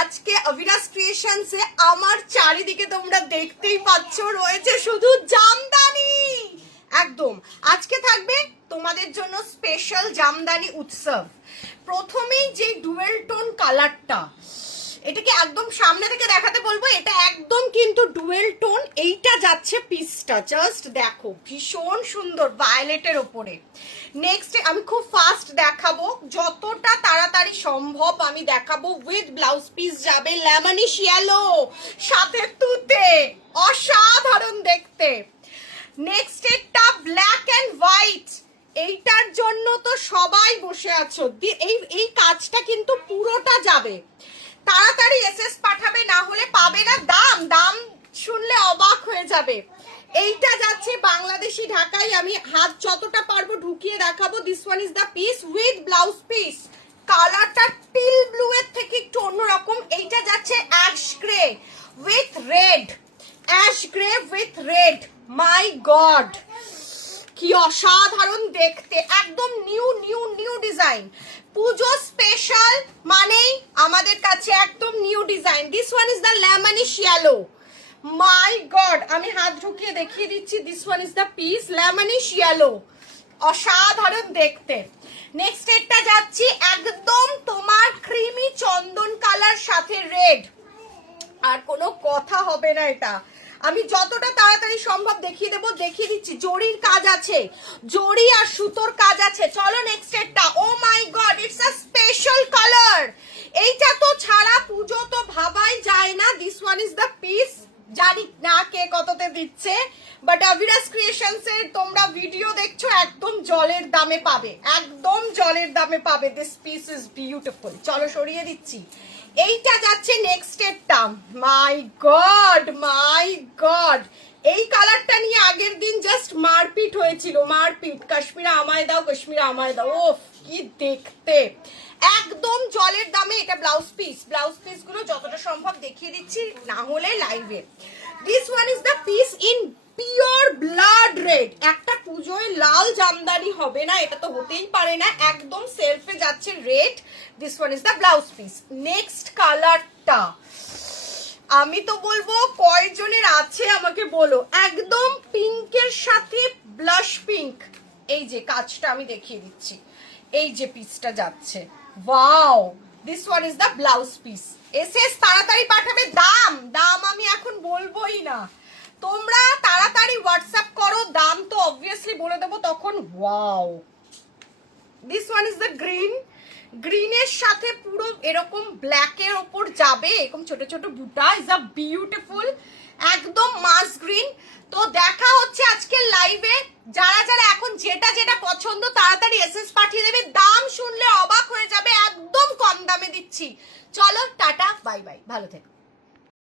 আজকে অভিরাজ ক্রিয়েশনসে আমার চারিদিকে তোমরা দেখতেই পাচ্ছ রয়েছে শুধু জামদানি। একদম আজকে থাকবে তোমাদের জন্য স্পেশাল জামদানি উৎসব। প্রথমেই যে ডুয়েল টোন কালারটা, এটাকে একদম সামনে থেকে দেখাতে বলবো, এটা একদম কিন্তু ডুয়েল টোন। এইটা যাচ্ছে পিসটা, জাস্ট দেখো ভীষণ সুন্দর ভায়োলেটের ওপরে। নেক্সট আমি খুব ফাস্ট দেখাবো, যতটা তাড়াতাড়ি সম্ভব আমি দেখাবো। উইথ ব্লাউজ পিস যাবে লেমনিশ ইয়েলো, সাথে তুতে, অসাধারণ দেখতে। নেক্সট এটা ব্ল্যাক এন্ড হোয়াইট, এইটার জন্য তো সবাই বসে আছো। এই কাজটা কিন্তু পুরোটা যাবে, তাড়াতাড়ি এসএস পাঠাবে, না হলে পাবে না। দাম দাম শুনলে অবাক হয়ে যাবে। এইটা যাচ্ছে বাংলাদেশি ঢাকায়, আমি হাত যতটা পারবো ঢুকিয়ে দেখাবো। This one is the piece with blouse piece. কালারটা টিল ব্লু এর থেকে একটু অন্যরকম। এইটা যাচ্ছে ash grey with red, ash grey with red. My god কি অসাধারণ দেখতে, একদম new new new design. Pujo special মানেই আমাদের কাছে একদম new design. This one is the lemonish yellow. My god, আমি হাত ঢুকিয়ে দেখিয়ে দিচ্ছি। This one is the piece lemonish yellow, অসাধারণ দেখতে। নেক্সট একটা যাচ্ছি একদম তোমার ক্রিমি চন্দন কালার সাথে রেড, আর কোনো কথা হবে না। এটা আমি যতটা তাড়াতাড়ি সম্ভব দেখিয়ে দেবো, দেখিয়ে দিচ্ছি। জরির কাজ আছে, জরি আর সুতোর কাজ আছে। চলো নেক্সট এটা। Oh my god, it's a special colour. এইটা তো ছাড়া পুজো তো ভাবাই যায় না। This one is the piece. জানি না কে কততে দিচ্ছে, বাট অভিরাজ ক্রিয়েশনস এর তোমরা ভিডিও দেখছো, একদম জলের দামে পাবে, একদম জলের দামে পাবে। This piece is beautiful. চলো সরিয়ে দিচ্ছি। এইটা যাচ্ছে নেক্সট এরটা। মাই গড মাই গড, এই কালারটা নিয়ে আগের দিন জাস্ট মারপিট হয়েছিল, মারপিট। কাশ্মীরা আমায় দাও, কাশ্মীরা আমায় দাও। ওফ কি দেখতে, একদম জলের দামে। এটা ব্লাউজ পিস, ব্লাউজ পিস গুলো যতটা সম্ভব দেখিয়ে দিচ্ছি, না হলে লাইভে। This one is the piece in pure blood red. একটা পুজোয় লাল জামদানি হবে না, এটা তো হতেই পারে না। একদম সেলফে যাচ্ছে red. This one is the blouse piece. Next কালারটা আমি তো বলবো কয়জনের আছে আমাকে বলো। একদম পিঙ্কের সাথে ব্লাশ পিঙ্ক। এই যে কাজটা আমি দেখিয়ে দিচ্ছি, এই যে পিসটা যাচ্ছে। Wow, this one is the blouse piece. SS তাড়াতাড়ি পাঠাবে। দাম দাম আমি এখন বলবোই না, তোমরা তাড়াতাড়ি হোয়াটসঅ্যাপ করো। দাম তো অবভিয়াসলি বলে দেবো তখন। Wow, this one is the green. গ্রিনের সাথে পুরো এরকম ব্ল্যাকের ওপর যাবে, এরকম ছোট ছোট বুটা। ইজ আ বিউটিফুল, একদম মাস গ্রিন। তো দেখা হচ্ছে আজকে লাইভে। যারা যারা এখন যেটা যেটা পছন্দ তাড়াতাড়ি এসএস পাঠিয়ে দেবে। দাম শুনলে অবাক হয়ে যাবে, একদম কম দামে দিচ্ছি। চলো টাটা, বাই বাই, ভালো থেকো।